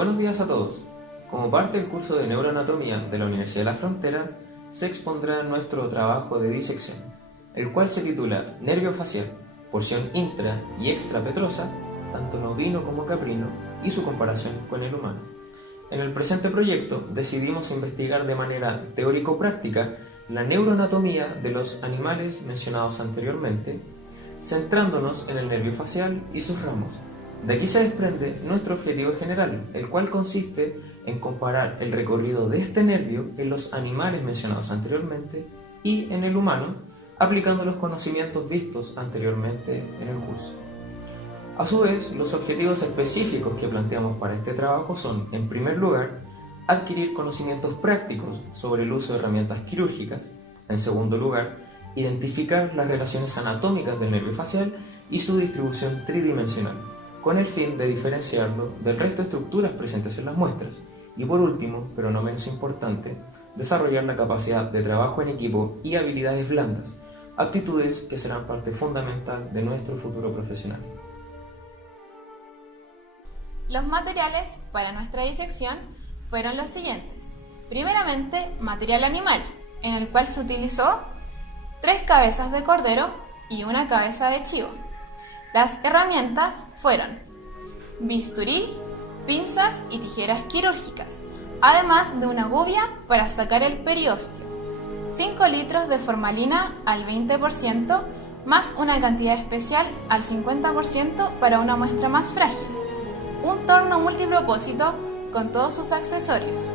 Buenos días a todos. Como parte del curso de Neuroanatomía de la Universidad de la Frontera, se expondrá nuestro trabajo de disección, el cual se titula Nervio facial, porción intra y extrapetrosa, tanto en ovino como caprino, y su comparación con el humano. En el presente proyecto decidimos investigar de manera teórico-práctica la neuroanatomía de los animales mencionados anteriormente, centrándonos en el nervio facial y sus ramos. De aquí se desprende nuestro objetivo general, el cual consiste en comparar el recorrido de este nervio en los animales mencionados anteriormente y en el humano, aplicando los conocimientos vistos anteriormente en el curso. A su vez, los objetivos específicos que planteamos para este trabajo son, en primer lugar, adquirir conocimientos prácticos sobre el uso de herramientas quirúrgicas, en segundo lugar, identificar las relaciones anatómicas del nervio facial y su distribución tridimensional, con el fin de diferenciarlo del resto de estructuras presentes en las muestras, y por último, pero no menos importante, desarrollar la capacidad de trabajo en equipo y habilidades blandas, aptitudes que serán parte fundamental de nuestro futuro profesional. Los materiales para nuestra disección fueron los siguientes. Primeramente, material animal, en el cual se utilizó 3 cabezas de cordero y una cabeza de chivo. Las herramientas fueron bisturí, pinzas y tijeras quirúrgicas, además de una gubia para sacar el periósteo, 5 litros de formalina al 20%, más una cantidad especial al 50% para una muestra más frágil, un torno multipropósito con todos sus accesorios,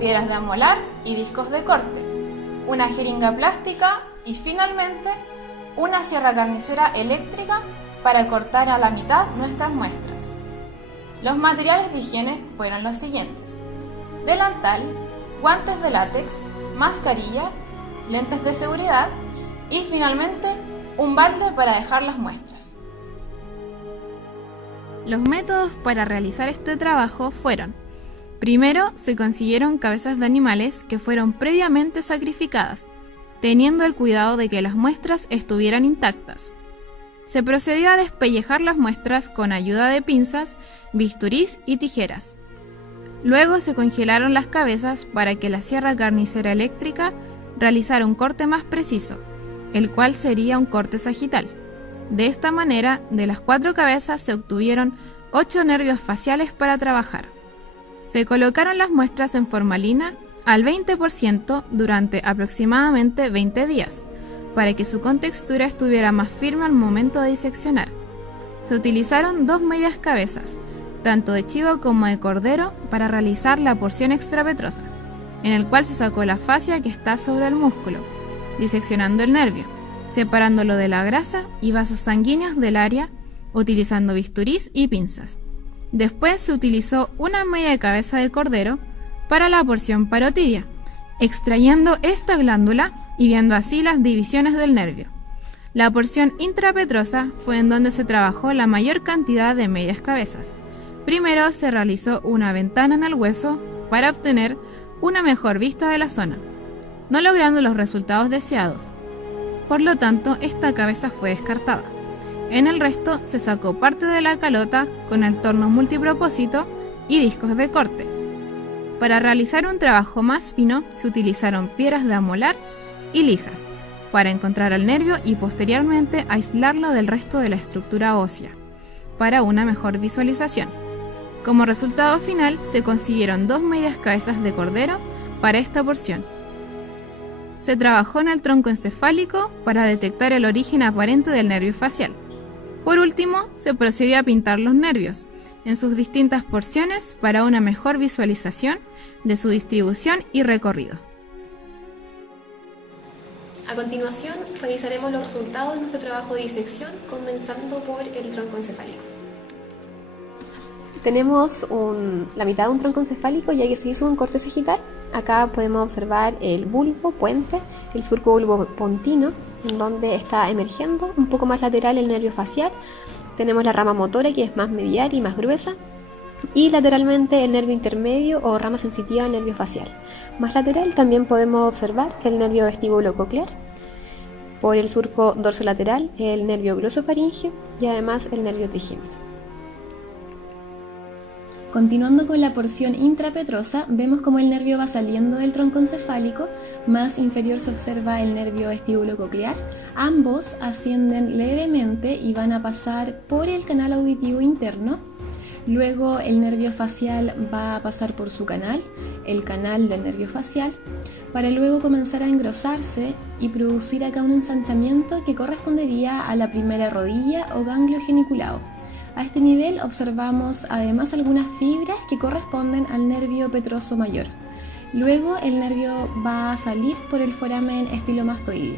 piedras de amolar y discos de corte, una jeringa plástica y finalmente una sierra carnicera eléctrica para cortar a la mitad nuestras muestras. Los materiales de higiene fueron los siguientes: delantal, guantes de látex, mascarilla, lentes de seguridad y finalmente un balde para dejar las muestras. Los métodos para realizar este trabajo fueron: primero, se consiguieron cabezas de animales que fueron previamente sacrificadas, teniendo el cuidado de que las muestras estuvieran intactas. Se procedió a despellejar las muestras con ayuda de pinzas, bisturís y tijeras. Luego se congelaron las cabezas para que la sierra carnicera eléctrica realizara un corte más preciso, el cual sería un corte sagital. De esta manera, de las 4 cabezas se obtuvieron 8 nervios faciales para trabajar. Se colocaron las muestras en formalina al 20% durante aproximadamente 20 días, para que su contextura estuviera más firme al momento de diseccionar. Se utilizaron 2 medias cabezas, tanto de chivo como de cordero, para realizar la porción extrapetrosa, en el cual se sacó la fascia que está sobre el músculo, diseccionando el nervio, separándolo de la grasa y vasos sanguíneos del área, utilizando bisturís y pinzas. Después se utilizó una media cabeza de cordero para la porción parotidia, extrayendo esta glándula y viendo así las divisiones del nervio. La porción intrapetrosa fue en donde se trabajó la mayor cantidad de medias cabezas. Primero se realizó una ventana en el hueso para obtener una mejor vista de la zona, no logrando los resultados deseados. Por lo tanto, esta cabeza fue descartada. En el resto se sacó parte de la calota con el torno multipropósito y discos de corte. Para realizar un trabajo más fino se utilizaron piedras de amolar y lijas para encontrar al nervio y posteriormente aislarlo del resto de la estructura ósea para una mejor visualización. Como resultado final se consiguieron 2 medias cabezas de cordero para esta porción. Se trabajó en el tronco encefálico para detectar el origen aparente del nervio facial. Por último, se procedió a pintar los nervios en sus distintas porciones para una mejor visualización de su distribución y recorrido. A continuación, revisaremos los resultados de nuestro trabajo de disección, comenzando por el tronco encefálico. Tenemos la mitad de un tronco encefálico, ya que se hizo un corte sagital. Acá podemos observar el bulbo puente, el surco bulbo pontino, en donde está emergiendo un poco más lateral el nervio facial. Tenemos la rama motora, que es más medial y más gruesa, y lateralmente el nervio intermedio o rama sensitiva del nervio facial. Más lateral también podemos observar el nervio vestibulo-coclear, por el surco dorsolateral el nervio glosofaríngeo y además el nervio trigémino. Continuando con la porción intrapetrosa, vemos como el nervio va saliendo del tronco encefálico. Más inferior se observa el nervio vestíbulo-coclear. Ambos ascienden levemente y van a pasar por el canal auditivo interno. Luego el nervio facial va a pasar por su canal, el canal del nervio facial, para luego comenzar a engrosarse y producir acá un ensanchamiento que correspondería a la primera rodilla o ganglio geniculado. A este nivel observamos además algunas fibras que corresponden al nervio petroso mayor. Luego el nervio va a salir por el foramen estilomastoideo.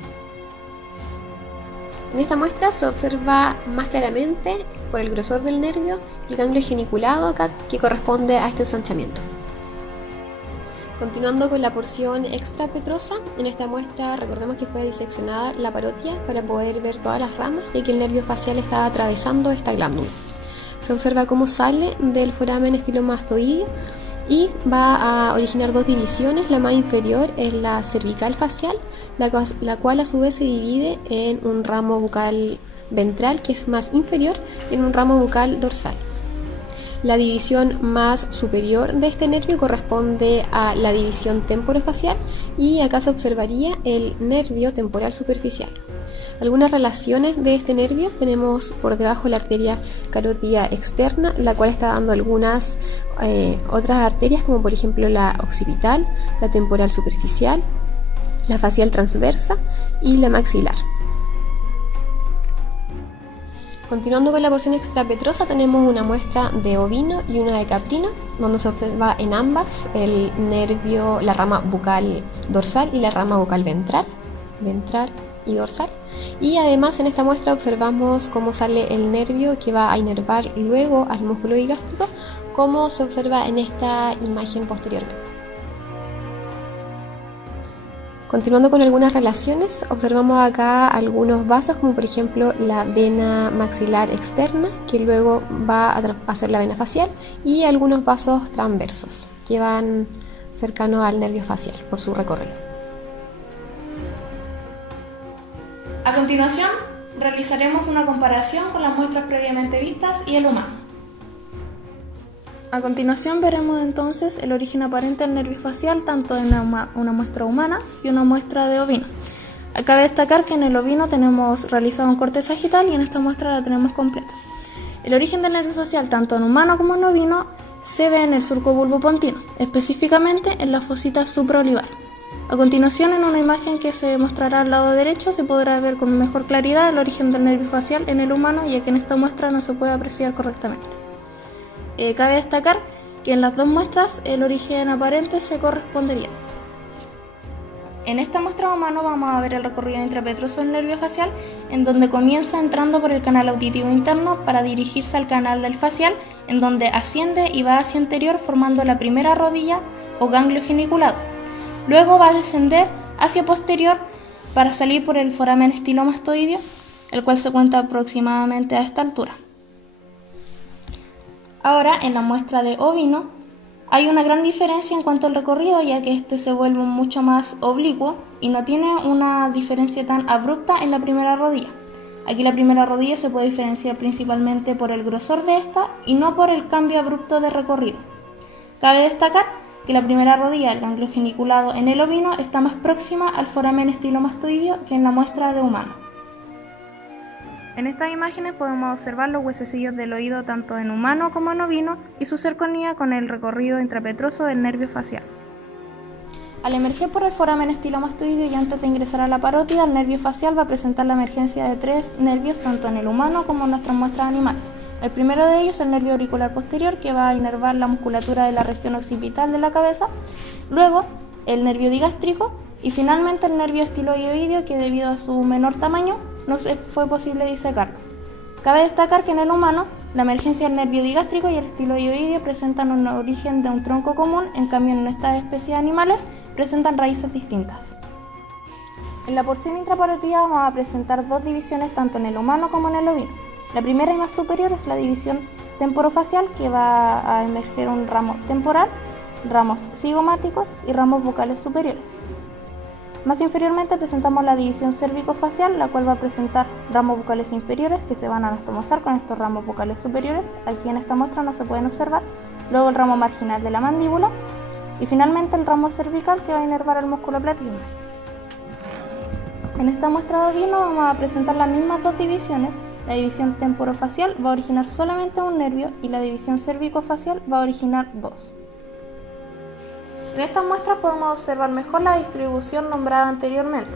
En esta muestra se observa más claramente, por el grosor del nervio, el ganglio geniculado acá, que corresponde a este ensanchamiento. Continuando con la porción extrapetrosa, en esta muestra recordemos que fue diseccionada la parótida para poder ver todas las ramas y que el nervio facial está atravesando esta glándula. Se observa cómo sale del foramen estilomastoideo y va a originar dos divisiones. La más inferior es la cervical facial, la cual a su vez se divide en un ramo bucal ventral que es más inferior y en un ramo bucal dorsal. La división más superior de este nervio corresponde a la división temporofacial y acá se observaría el nervio temporal superficial. Algunas relaciones de este nervio tenemos por debajo la arteria carótida externa, la cual está dando algunas otras arterias como por ejemplo la occipital, la temporal superficial, la facial transversa y la maxilar. Continuando con la porción extrapetrosa, tenemos una muestra de ovino y una de caprino, donde se observa en ambas el nervio, la rama bucal dorsal y la rama bucal ventral y dorsal. Y además en esta muestra observamos cómo sale el nervio que va a inervar luego al músculo digástrico, como se observa en esta imagen posteriormente. Continuando con algunas relaciones, observamos acá algunos vasos, como por ejemplo la vena maxilar externa, que luego va a ser la vena facial, y algunos vasos transversos, que van cercanos al nervio facial por su recorrido. A continuación, realizaremos una comparación con las muestras previamente vistas y el humano. A continuación veremos entonces el origen aparente del nervio facial tanto en una muestra humana y una muestra de ovino. Cabe destacar que en el ovino tenemos realizado un corte sagital y en esta muestra la tenemos completa. El origen del nervio facial tanto en humano como en ovino se ve en el surco bulbopontino, específicamente en la fosita supraolivar. A continuación, en una imagen que se mostrará al lado derecho, se podrá ver con mejor claridad el origen del nervio facial en el humano, ya que en esta muestra no se puede apreciar correctamente. Cabe destacar que en las dos muestras el origen aparente se correspondería. En esta muestra humano vamos a ver el recorrido intrapetroso del nervio facial, en donde comienza entrando por el canal auditivo interno para dirigirse al canal del facial, en donde asciende y va hacia anterior formando la primera rodilla o ganglio geniculado. Luego va a descender hacia posterior para salir por el foramen estilomastoideo, el cual se encuentra aproximadamente a esta altura. Ahora, en la muestra de ovino, hay una gran diferencia en cuanto al recorrido, ya que este se vuelve mucho más oblicuo y no tiene una diferencia tan abrupta en la primera rodilla. Aquí la primera rodilla se puede diferenciar principalmente por el grosor de esta y no por el cambio abrupto de recorrido. Cabe destacar que la primera rodilla del ganglio geniculado en el ovino está más próxima al foramen estilomastoideo que en la muestra de humano. En estas imágenes podemos observar los huesecillos del oído tanto en humano como en ovino y su cercanía con el recorrido intrapetroso del nervio facial. Al emerger por el foramen estilomastoideo y antes de ingresar a la parótida, el nervio facial va a presentar la emergencia de tres nervios tanto en el humano como en nuestras muestras animales. El primero de ellos es el nervio auricular posterior, que va a inervar la musculatura de la región occipital de la cabeza, luego el nervio digástrico y finalmente el nervio estiloioideo, que debido a su menor tamaño no se fue posible disecarlo. Cabe destacar que en el humano la emergencia del nervio digástrico y el estiloioideo presentan un origen de un tronco común, en cambio en estas especies de animales presentan raíces distintas. En la porción intraparótida vamos a presentar dos divisiones tanto en el humano como en el ovino. La primera y más superior es la división temporofacial, que va a emerger un ramo temporal, ramos cigomáticos y ramos bucales superiores. Más inferiormente presentamos la división cérvico-facial, la cual va a presentar ramos bucales inferiores que se van a anastomosar con estos ramos bucales superiores. Aquí en esta muestra no se pueden observar. luego el ramo marginal de la mandíbula y finalmente el ramo cervical que va a inervar el músculo platino. En esta muestra de ovino vamos a presentar las mismas dos divisiones. La división temporofacial va a originar solamente un nervio y la división cervicofacial va a originar dos. En estas muestras podemos observar mejor la distribución nombrada anteriormente.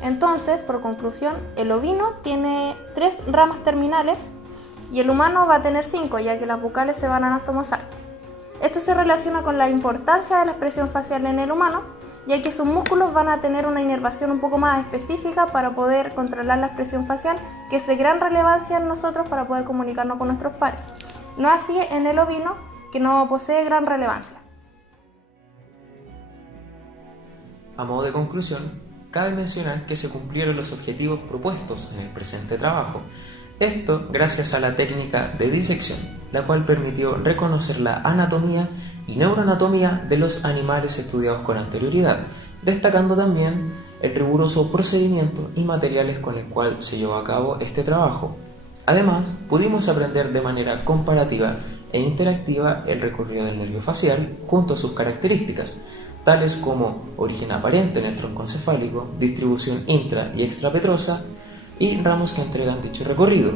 Entonces, por conclusión, el ovino tiene 3 ramas terminales y el humano va a tener 5, ya que las bucales se van a anastomosar. Esto se relaciona con la importancia de la expresión facial en el humano, ya que sus músculos van a tener una inervación un poco más específica para poder controlar la expresión facial, que es de gran relevancia en nosotros para poder comunicarnos con nuestros pares. No así en el ovino, que no posee gran relevancia. A modo de conclusión, cabe mencionar que se cumplieron los objetivos propuestos en el presente trabajo. Esto gracias a la técnica de disección, la cual permitió reconocer la anatomía y neuroanatomía de los animales estudiados con anterioridad, destacando también el riguroso procedimiento y materiales con el cual se llevó a cabo este trabajo. Además, pudimos aprender de manera comparativa e interactiva el recorrido del nervio facial junto a sus características, tales como origen aparente en el tronco encefálico, distribución intra y extrapetrosa y ramos que entregan dicho recorrido.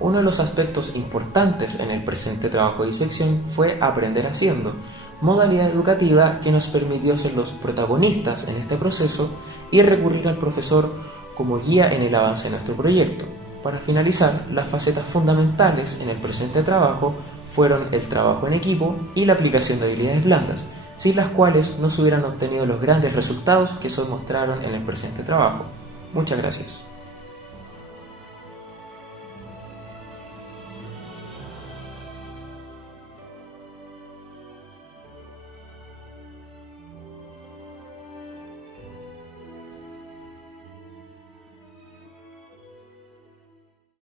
Uno de los aspectos importantes en el presente trabajo de disección fue aprender haciendo, modalidad educativa que nos permitió ser los protagonistas en este proceso y recurrir al profesor como guía en el avance de nuestro proyecto. Para finalizar, las facetas fundamentales en el presente trabajo fueron el trabajo en equipo y la aplicación de habilidades blandas, sin las cuales no se hubieran obtenido los grandes resultados que se mostraron en el presente trabajo. Muchas gracias.